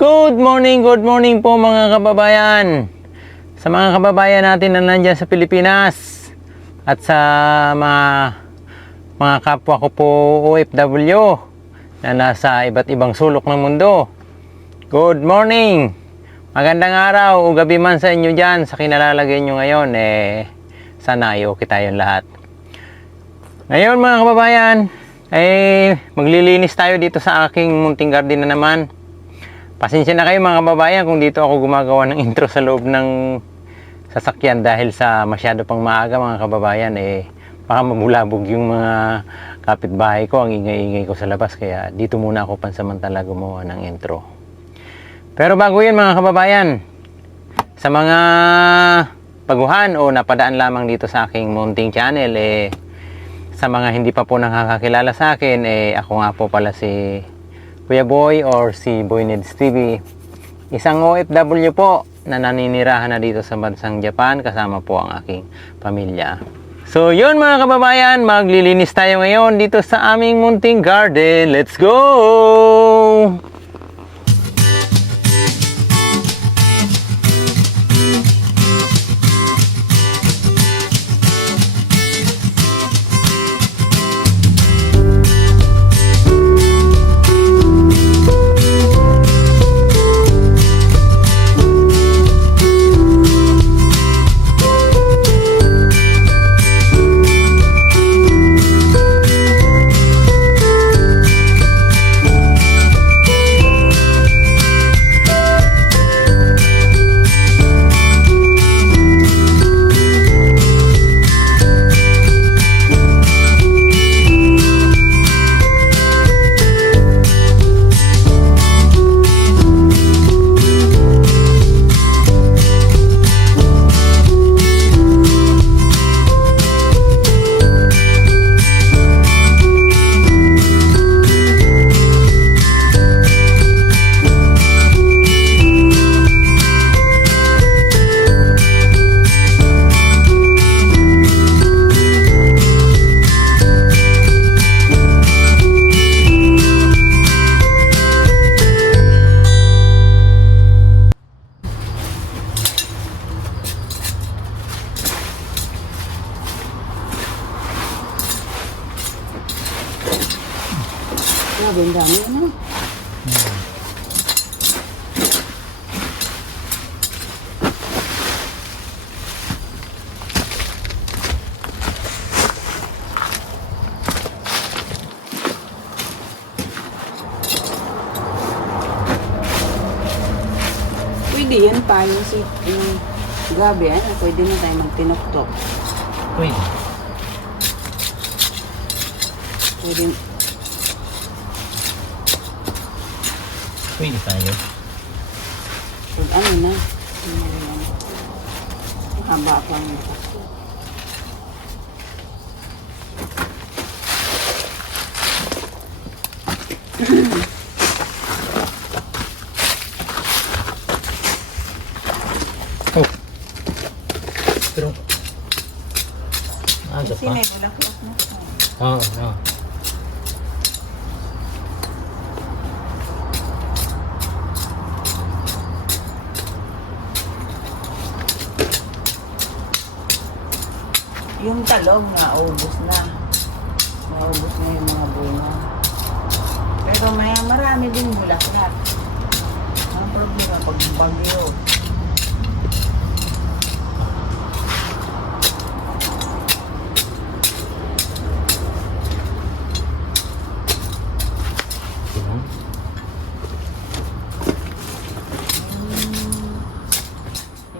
Good morning po mga kababayan. Sa mga kababayan natin na nandyan sa Pilipinas at sa mga kapwa ko po OFW na nasa iba't ibang sulok ng mundo. Good morning! Magandang araw o gabi man sa inyo dyan sa kinalalagay nyo ngayon. Sana ay okay tayong lahat. Ngayon mga kababayan, maglilinis tayo dito sa aking munting garden na naman. Pasensya na kayo mga kababayan kung dito ako gumagawa ng intro sa loob ng sasakyan dahil sa masyado pang maaga mga kababayan. Baka mabulabog yung mga kapitbahay ko, ang ingay-ingay ko sa labas, kaya dito muna ako pansamantala gumawa ng intro. Pero bago yun mga kababayan, sa mga baguhan o napadaan lamang dito sa aking munting channel, sa mga hindi pa po nakakakilala sa akin, ako nga po pala si Kuya Boy or si Boy Neds TV. Isang OFW po na naninirahan na dito sa bansang Japan, kasama po ang aking pamilya. So yun mga kababayan, maglilinis tayo ngayon dito sa aming munting garden. Let's go! Ang dami na. Pwede yan tayo yung gabi, pwede na tayo magtinok-tok. Pwede. Pwede tayo. Ano na? Haba pa ang bukas ko. Oh. Pero aga Kasi pa. may bulaklak na. Oo. Yung talong na ubos na. Naubos na yung mga bunga. Pero marami din bulaklak. Ang problema pag bagyo.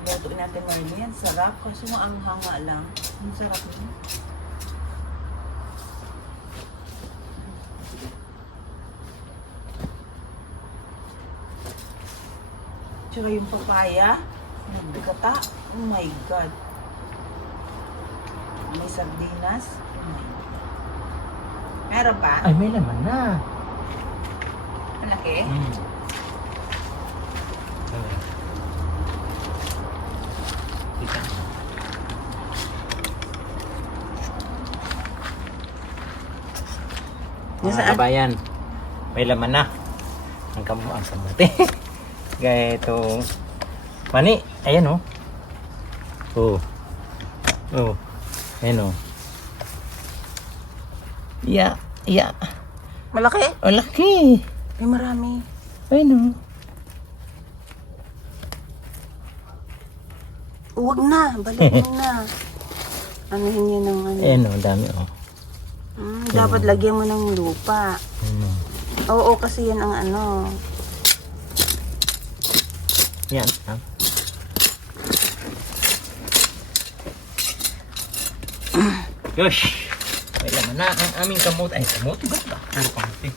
Ilutuin natin ngayon yan. Sarap. Kaso ang hanga lang. Ang sarap niya. Tsaka yung papaya, nagkata. Oh my God. May sardinas. Oh my God. Meron pa? Ay, may laman na. Malaki? Mga kabayan, may laman na ang kamuang kamote. Gaya ito. Mani, ayan oh. Oh. Oh. Ayan oh. Yeah, yeah. Malaki? Oh, laki. Ay, marami. Ayan oh. Huwag na, balik mo na. Anuhin niya ng ano. Ayan oh, dami oh. Dapat lagyan mo ng lupa. Ayan oh. Oo, kasi yan ang ano. Yan. Ah. Gosh. May laman na ang aming kamote. Ay, kamote ba? Ano kamote?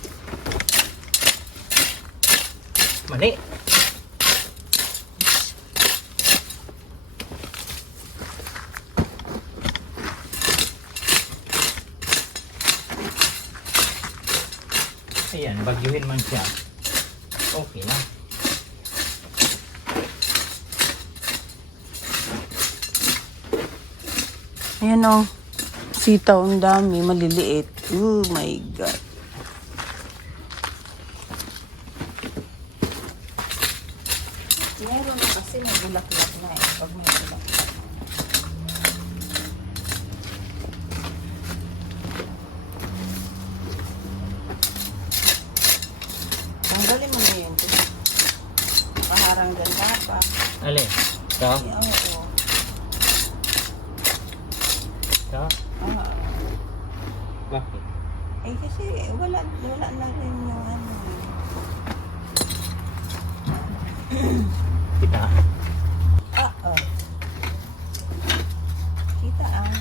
Mani. Ayan, bagyuhin man siya. Okay na. Ayan o. Sitaw, ang dami, maliliit. Oh my God. Meron na kasi nabulaklak na eh. Pag may bulaklak. Tanggalin mo na yun. Paharang ganda pa. Alin? Ito? Ay, oo. Ito? Ah. Bakit? Eh kasi wala na rin yung ano. Kita. Oo. Kita ah.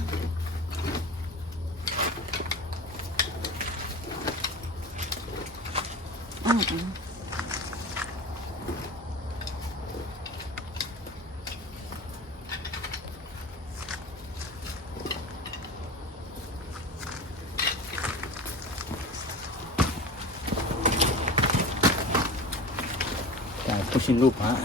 Tapos yung lupa.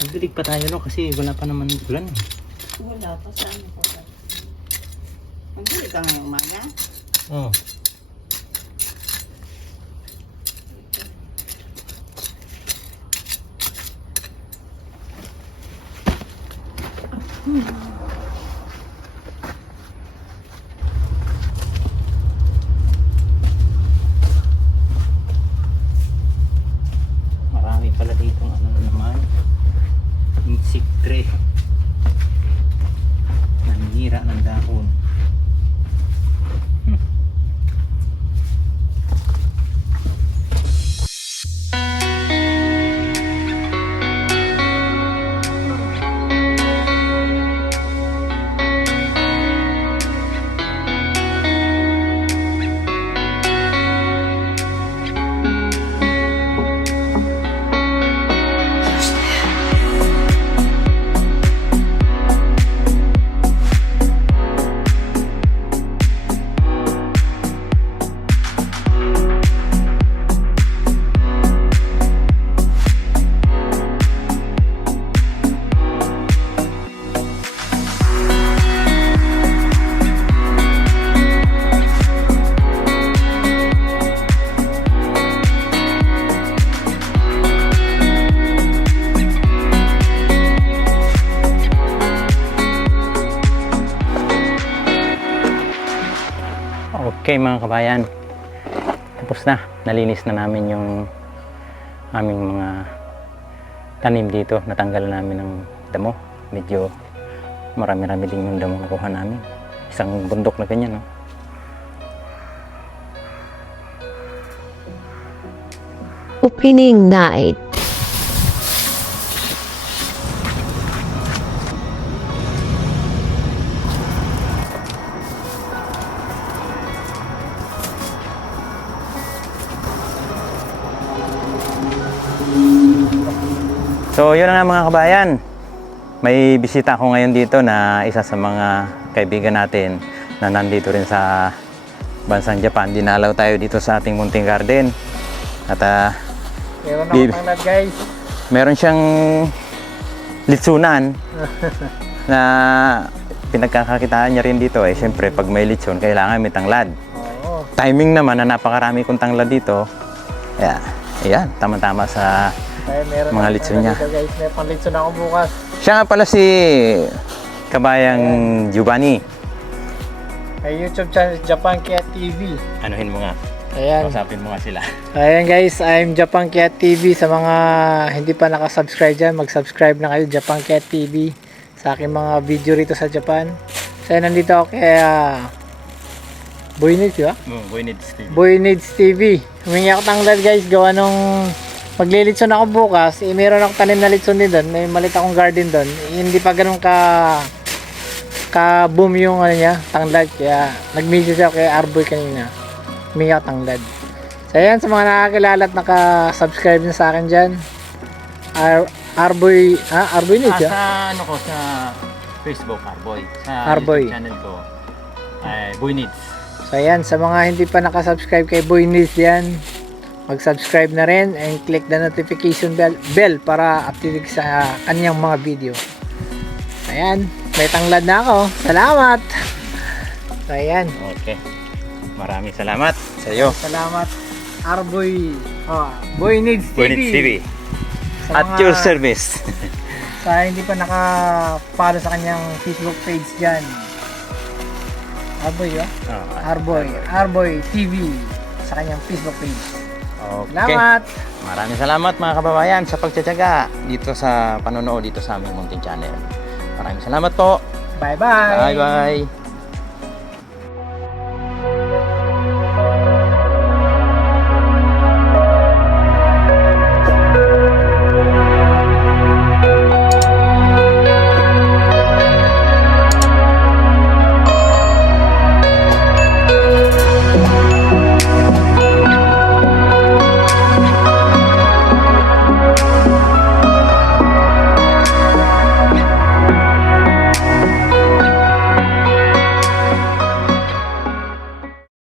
Magdilig pa tayo no kasi wala pa naman ulan eh. Wala pa saan ko. Magdilig ka ngayong umaga? Oo. Marami pala dito ano na naman. Insektre. Nanira ng dahon. Okay mga kabayan, tapos na, nalinis na namin yung aming mga tanim dito. Natanggal namin ng damo, medyo marami-rami din yung damo nakuha namin, isang bundok na ganyan no? Opening night. So yun na nga mga kabayan. May bisita ako ngayon dito na isa sa mga kaibigan natin na nandito rin sa bansang Japan. Dinalaw tayo dito sa ating munting garden. At Meron ako Bib- tanglad guys. meron siyang litsunan na pinagkakakitaan niya rin dito. Eh, syempre, pag may litsun, kailangan may tanglad. Oo. Timing naman na napakarami kong tanglad dito. Ayan, tama-tama sa... Kaya meron Mga akong litson tanglad niya. dito, guys. May panlitson ako bukas. Siya nga pala si kabayang Giovanni. May YouTube channel, Japan Cat TV. Anuhin mo nga. Ayan. Kausapin mo nga sila. Ayan guys, I'm Japan Cat TV. Sa mga hindi pa nakasubscribe dyan, mag-subscribe na kayo, Japan Cat TV. Sa aking mga video rito sa Japan. So nandito ako kay Boy Needs, di ba? Boy Needs TV. Boy Needs TV. Humingi ako tanglad guys, gawa nung maglilitson ako bukas. Meron ako tanim na litson din doon. May malit akong garden doon. Hindi pa ganun ka-boom yung ano niya, tanglad. Kaya nag-message ako kay Arboy kanina. Humingi ako tanglad. So ayan, sa mga nakakilala at naka-subscribe na sa akin dyan. Arboy Needs, ya? Sa ano ko, sa Facebook, Arboy. Sa Arboy. YouTube channel ko, ay Boy Needs. So ayan, sa mga hindi pa nakasubscribe kay Boy Needs yan, mag-subscribe na rin and click the notification bell para update sa kanyang mga video. Ayan, may tanglad na ako. Salamat! So ayan, Okay. Maraming salamat sa iyo. salamat Arboy, Boy Needs TV. Boy Needs TV. Sa At mga- your service. Sa hindi pa naka-follow sa kanyang Facebook page dyan. Arboy, Arboy TV sa kanyang Facebook page. Okay. Salamat! Maraming salamat mga kababayan sa pagtsatsaga dito sa panonood dito sa aming munting channel. Maraming salamat po. Bye-bye! Bye-bye.